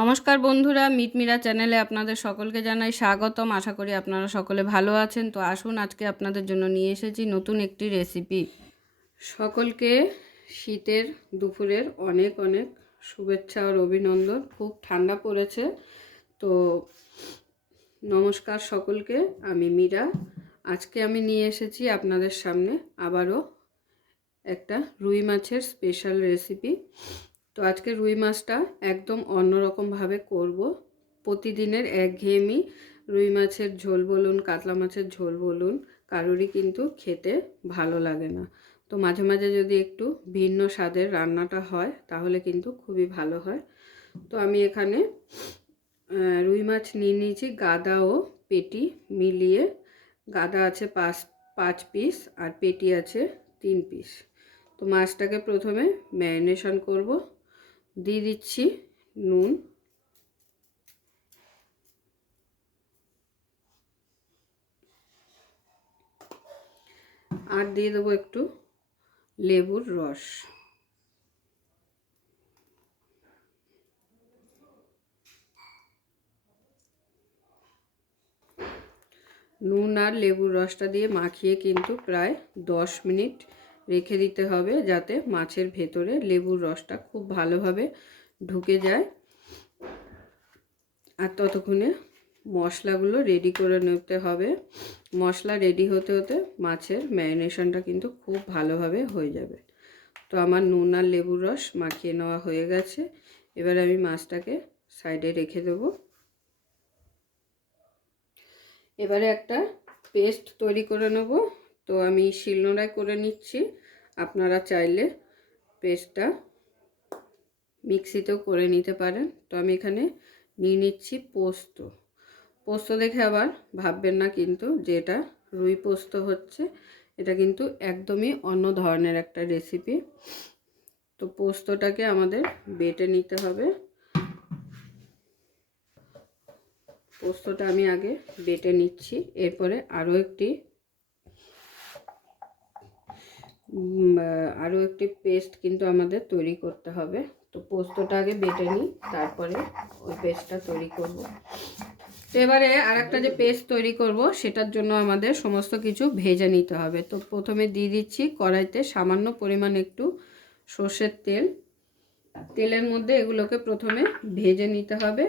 নমস্কার বন্ধুরা, মিটমিরা চ্যানেলে আপনাদের সকলকে জানাই স্বাগতম। আশা করি আপনারা সকলে ভালো আছেন। তো আসুন, আজকে আপনাদের জন্য নিয়ে এসেছি নতুন একটি রেসিপি। সকলকে শীতের দুপুরের অনেক অনেক শুভেচ্ছা আর অভিনন্দন। খুব ঠান্ডা পড়েছে, তো নমস্কার সকলকে। আমি মীরা। আজকে আমি নিয়ে এসেছি আপনাদের সামনে আবারও একটা রুই মাছের স্পেশাল রেসিপি। তো আজকে রুই মাছটা একদম অন্যরকমভাবে করব। প্রতিদিনের একঘেয়েমি রুই মাছের ঝোল বলুন, কাতলা মাছের ঝোল বলুন, কারোরই কিন্তু খেতে ভালো লাগে না। তো মাঝে মাঝে যদি একটু ভিন্ন স্বাদের রান্নাটা হয় তাহলে কিন্তু খুবই ভালো হয়। তো আমি এখানে রুই মাছ নিয়ে নিয়েছি গাদা ও পেটি মিলিয়ে। গাদা আছে পাঁচ পিস আর পেটি আছে 3 পিস। তো মাছটাকে প্রথমে ম্যারিনেশন করব। দিয়ে দিচ্ছি নুন, আর দিয়ে দেবো একটু লেবুর রস। নুন আর লেবুর রসটা দিয়ে মাখিয়ে কিন্তু প্রায় 10 মিনিট রেখে দিতে হবে, যাতে মাছের ভেতরে লেবুর রসটা খুব ভালোভাবে ঢুকে যায়। আর ততক্ষণে মশলাগুলো রেডি করে নিতে হবে। মশলা রেডি হতে হতে মাছের ম্যারিনেশনটা কিন্তু খুব ভালোভাবে হয়ে যাবে। তো আমার নুন আর লেবুর রস মাখিয়ে নেওয়া হয়ে গেছে। এবার আমি মাছটাকে সাইডে রেখে দেবো। এবারে একটা পেস্ট তৈরি করে নেব। তো আমি শিলনোড়ায় করে নিচ্ছি। আপনারা চাইলে পেস্টটা মিক্সিতেও করে নিতে পারেন। তো আমি এখানে নিয়ে নিচ্ছি পোস্ত। পোস্ত দেখে আবার ভাববেন না কিন্তু যে এটা রুই পোস্ত হচ্ছে। এটা কিন্তু একদমই অন্য ধরনের একটা রেসিপি। তো পোস্তটাকে আমাদের বেটে নিতে হবে। পোস্তটা আমি আগে বেটে নিচ্ছি, এরপরে আরও একটি পেস্ট কিন্তু আমাদের তৈরি করতে হবে। তো পোস্তটা আগে বেটে নিই, তারপরে ওই পেস্টটা তৈরি করব। তো এবারে আরেকটা যে পেস্ট তৈরি করব সেটার জন্য আমাদের সমস্ত কিছু ভেজে নিতে হবে। তো প্রথমে দিয়ে দিচ্ছি কড়াইতে সামান্য পরিমাণ একটু সর্ষের তেল। তেলের মধ্যে এগুলোকে প্রথমে ভেজে নিতে হবে।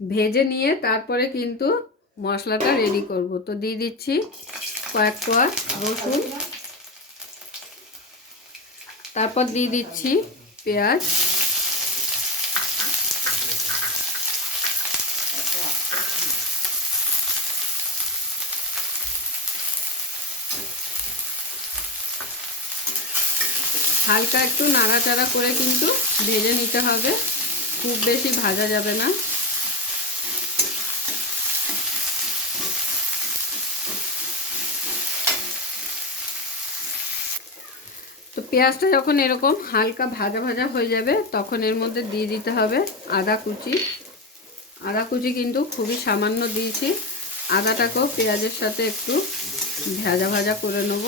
ভেজে নিয়ে তারপরে কিন্তু মশলাটা রেডি করব। তো দিয়ে দিচ্ছি কয়েক কোয়া রসুন, তারপর দিয়ে দিচ্ছি পেঁয়াজ, হালকা একটু নাড়াচাড়া করে কিন্তু ভেজে নিতে হবে, খুব বেশি ভাজা যাবে না। তো পেঁয়াজটা যখন এরকম হালকা ভাজা ভাজা হয়ে যাবে তখন এর মধ্যে দিয়ে দিতে হবে আদা কুচি। আদা কুচি কিন্তু খুবই সামান্য দিয়েছি। আদাটাকেও পেঁয়াজের সাথে একটু ভাজা ভাজা করে নেব।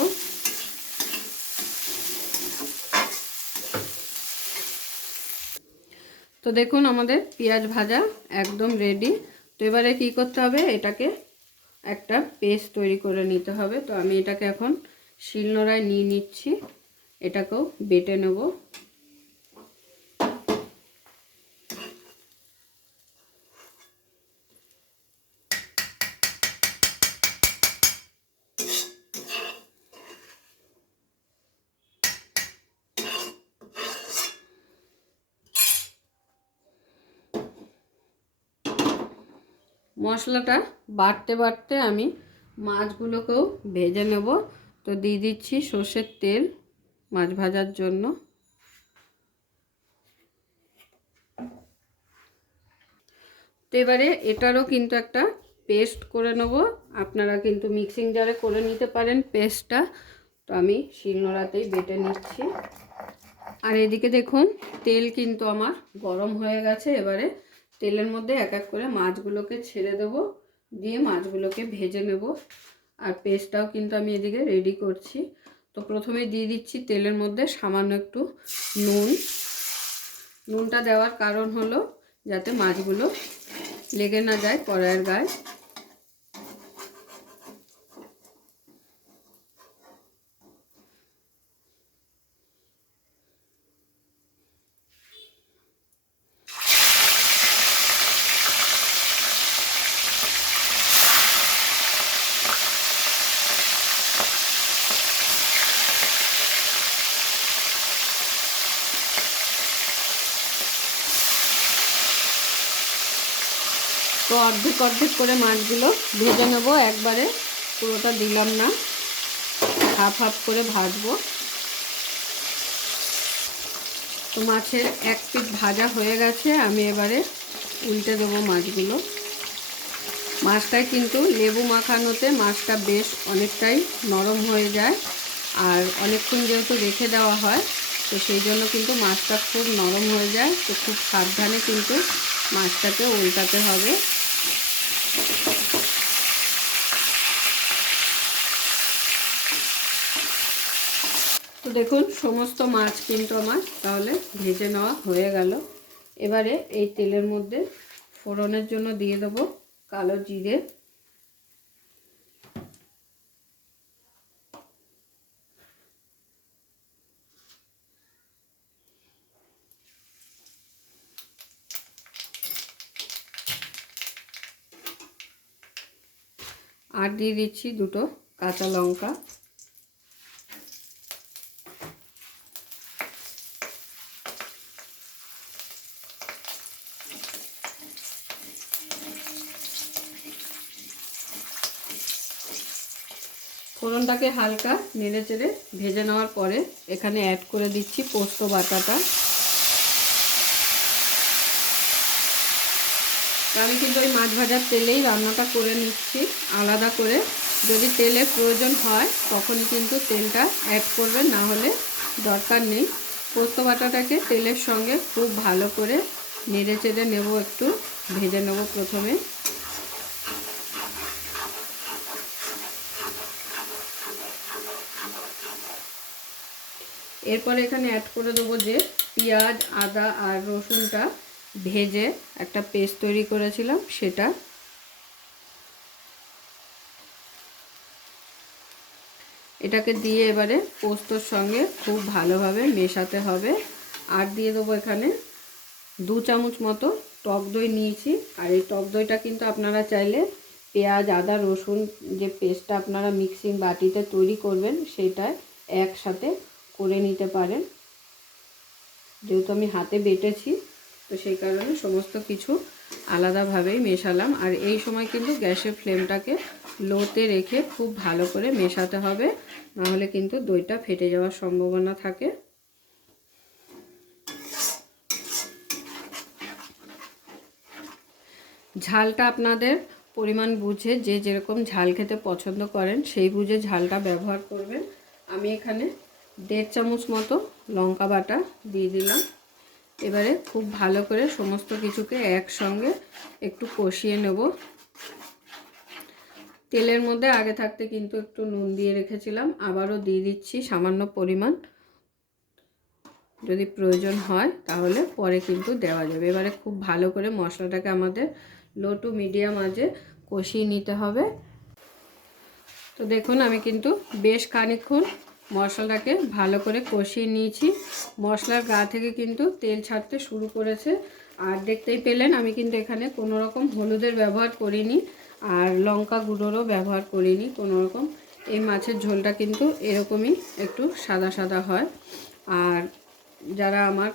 তো দেখুন আমাদের পেঁয়াজ ভাজা একদম রেডি। তো এবারে কী করতে হবে, এটাকে একটা পেস্ট তৈরি করে নিতে হবে। তো আমি এটাকে এখন শিলনোড়ায় নিয়ে নিচ্ছি, এটাকেও বেটে নেব। মশলাটা বাটতে বাটতে আমি মাছগুলোকেও ভেজে নেব। তো দিয়ে দিচ্ছি সর্ষের তেল মাছ ভাজার জন্য। তো এবারে এটারও কিন্তু একটা পেস্ট করে নেব। আপনারা কিন্তু মিক্সিং জারে করে নিতে পারেন পেস্টটা। তো আমি শিলনোড়াতেই বেটে নিচ্ছি। আর এদিকে দেখুন তেল কিন্তু আমার গরম হয়ে গেছে। এবারে তেলের মধ্যে এক এক করে মাছগুলোকে ছেড়ে দেব, দিয়ে মাছগুলোকে ভেজে নেব। আর পেস্টটাও কিন্তু আমি এদিকে রেডি করছি। তো প্রথমে দিয়ে দিচ্ছি তেলের মধ্যে সামান্য একটু নুন। নুনটা দেওয়ার কারণ হলো যাতে মাছগুলো লেগে না যায় কড়াইয়ের গায়ে। তো অর্ধেক অর্ধেক করে মাছগুলো ভেজে নেব, একবারে পুরোটা দিলাম না, হাফ হাফ করে ভাজবো। তো মাছের এক পিঠ ভাজা হয়ে গেছে, আমি এবারে উল্টে দেবো মাছগুলো। মাছটায় কিন্তু লেবু মাখানোতে মাছটা বেশ অনেকটাই নরম হয়ে যায়, আর অনেকক্ষণ যেহেতু রেখে দেওয়া হয় তো সেই জন্য কিন্তু মাছটা খুব নরম হয়ে যায়। তো খুব সাবধানে কিন্তু মাছটাকে উল্টাতে হবে। তো দেখুন সমস্ত মাছ কিন্তু আমার তাহলে ভেজে নেওয়া হয়ে গেল। এবারে এই তেলের মধ্যে ফোড়নের জন্য দিয়ে দেবো কালো জিরে, আর দিয়ে দিচ্ছি দুটো কাঁচা লঙ্কা। ফোড়নটাকে হালকা নেড়ে চেড়ে ভেজে নেওয়ার পরে এখানে অ্যাড করে দিচ্ছি পোস্ত বাটাটা। আমি কিন্তু ওই মাছ ভাজার তেলেই রান্নাটা করে নিচ্ছি আলাদা করে। যদি তেলের প্রয়োজন হয় তখনই কিন্তু তেলটা অ্যাড করবেন, না হলে দরকার নেই। পোস্ত বাটাটাকে তেলের সঙ্গে খুব ভালো করে নেড়ে চেড়ে নেব, একটু ভেজে নেব প্রথমে। এরপর এখানে অ্যাড করে দেবো যে পেঁয়াজ, আদা আর রসুনটা ভেজে একটা পেস্ট তৈরি করেছিলাম সেটা। এটাকে দিয়ে এবারে পোস্তর সঙ্গে খুব ভালোভাবে মেশাতে হবে। আর দিয়ে দেবো এখানে 2 চামচ মতো টক দই নিয়েছি। আর এই টক দইটা কিন্তু আপনারা চাইলে পেঁয়াজ, আদা, রসুন যে পেস্টটা আপনারা মিক্সিং বাটিতে তৈরি করবেন সেটায় একসাথে করে নিতে পারেন। যেহেতু আমি হাতে বেটেছি তো সেই কারণে সমস্ত কিছু আলাদাভাবেই মেশালাম। আর এই সময় কিন্তু গ্যাসের ফ্লেমটাকে লোতে রেখে খুব ভালো করে মেশাতে হবে, নাহলে কিন্তু দইটা ফেটে যাওয়ার সম্ভাবনা থাকে। ঝালটা আপনাদের পরিমাণ বুঝে, যে যেরকম ঝাল খেতে পছন্দ করেন সেই বুঝে ঝালটা ব্যবহার করবেন। আমি এখানে 1.5 চামচ মতো লঙ্কা বাটা দিয়ে দিলাম। এবারে খুব ভালো করে সমস্ত কিছুকে একসঙ্গে একটু কষিয়ে নেব। তেলের মধ্যে আগে থাকতে কিন্তু একটু নুন দিয়ে রেখেছিলাম, আবারও দিয়ে দিচ্ছি সামান্য পরিমাণ। যদি প্রয়োজন হয় তাহলে পরে কিন্তু দেওয়া যাবে। এবারে খুব ভালো করে মশলাটাকে আমাদের লো টু মিডিয়াম আঁচে কষিয়ে নিতে হবে। তো দেখুন আমি কিন্তু বেশ খানিকক্ষণ মশলাটাকে ভালো করে কষিয়ে নিয়েছি। মশলার গা থেকে কিন্তু তেল ছাড়তে শুরু করেছে। আর দেখতেই পেলেন আমি কিন্তু এখানে কোনো রকম হলুদের ব্যবহার করিনি, আর লঙ্কা গুঁড়োরও ব্যবহার করিনি কোনো রকম। এই মাছের ঝোলটা কিন্তু এরকমই একটু সাদা সাদা হয়। আর যারা আমার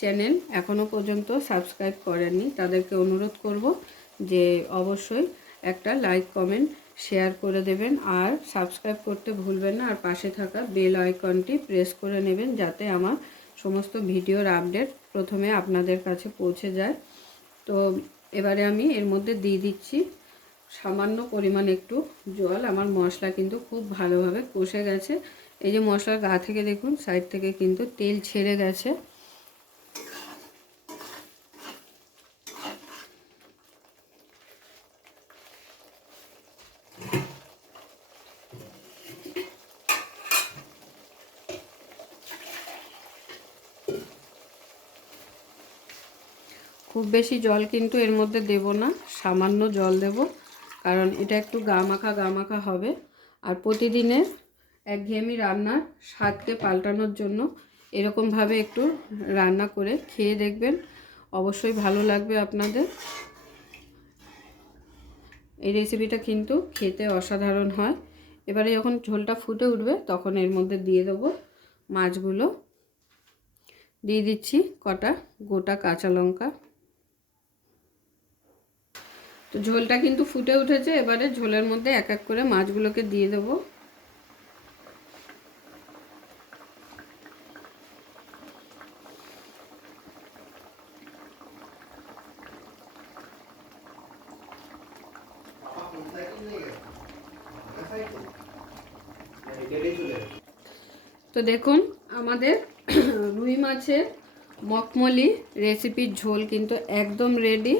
চ্যানেল এখনও পর্যন্ত সাবস্ক্রাইব করেননি তাদেরকে অনুরোধ করব যে অবশ্যই একটা লাইক, কমেন্ট, শেয়ার করে দেবেন। আর সাবস্ক্রাইব করতে ভুলবেন না। আর পাশে থাকা বেল আইকনটি প্রেস করে নেবেন যাতে আমার সমস্ত ভিডিওর আপডেট প্রথমে আপনাদের কাছে পৌঁছে যায়। তো এবারে আমি এর মধ্যে দিয়ে দিচ্ছি সামান্য পরিমাণ একটু জল। আমার মশলা কিন্তু খুব ভালোভাবে কষে গেছে। এই যে মশলার গা থেকে দেখুন সাইড থেকে কিন্তু তেল ছেড়ে গেছে। খুব বেশি জল কিন্তু এর মধ্যে দেব না, সামান্য জল দেব, কারণ এটা একটু গা মাখা হবে। আর প্রতিদিনের একঘেয়েমি রান্নার স্বাদকে পাল্টানোর জন্য এরকমভাবে একটু রান্না করে খেয়ে দেখবেন, অবশ্যই ভালো লাগবে আপনাদের। এই রেসিপিটা কিন্তু খেতে অসাধারণ হয়। এবারে যখন ঝোলটা ফুটে উঠবে তখন এর মধ্যে দিয়ে দেবো মাছগুলো। দিয়ে দিচ্ছি কটা গোটা কাঁচা লঙ্কা। তো ঝোলটা কিন্তু ফুটে উঠেছে, এবারে ঝোলের মধ্যে এক এক করে মাছগুলোকে দিয়ে দেবো। তো দেখুন আমাদের রুই মাছের মখমলি রেসিপির ঝোল কিন্তু একদম রেডি।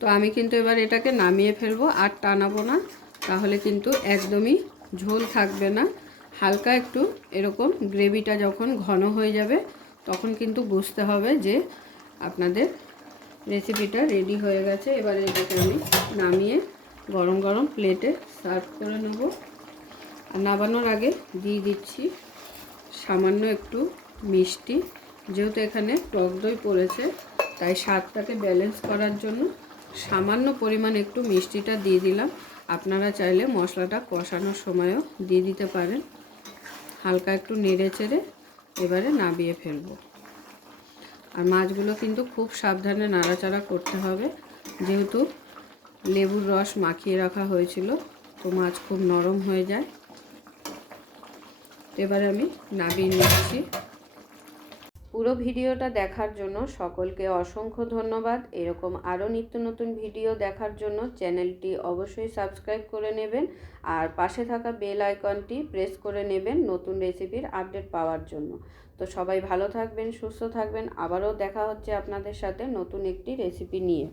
তো আমি কিন্তু এবার এটাকে নামিয়ে ফেলবো, আর টানাবো না, তাহলে কিন্তু একদমই ঝোল থাকবে না। হালকা একটু এরকম গ্রেভিটা যখন ঘন হয়ে যাবে তখন কিন্তু বুঝতে হবে যে আপনাদের রেসিপিটা রেডি হয়ে গেছে। এবারে এটাকে আমি নামিয়ে গরম গরম প্লেটে সার্ভ করে নেব। আর নামানোর আগে দিয়ে দিচ্ছি সামান্য একটু মিষ্টি, যেহেতু এখানে টক দই পড়েছে তাই স্বাদটাকে ব্যালেন্স করার জন্য সামান্য পরিমাণ একটু মিষ্টিটা দিয়ে দিলাম। আপনারা চাইলে মশলাটা কষানোর সময়ও দিয়ে দিতে পারেন। হালকা একটু নেড়ে চেড়ে এবারে নামিয়ে ফেলবো। আর মাছগুলো কিন্তু খুব সাবধানে নাড়াচাড়া করতে হবে, যেহেতু লেবুর রস মাখিয়ে রাখা হয়েছিল, তো মাছ খুব নরম হয়ে যায়। এবারে আমি নামিয়ে নিচ্ছি। পুরো ভিডিওটা দেখার জন্য সকলকে অসংখ্য ধন্যবাদ। এরকম আরও নিত্য নতুন ভিডিও দেখার জন্য চ্যানেলটি অবশ্যই সাবস্ক্রাইব করে নেবেন, আর পাশে থাকা বেল আইকনটি প্রেস করে নেবেন নতুন রেসিপির আপডেট পাওয়ার জন্য। তো সবাই ভালো থাকবেন, সুস্থ থাকবেন। আবারও দেখা হচ্ছে আপনাদের সাথে নতুন একটি রেসিপি নিয়ে।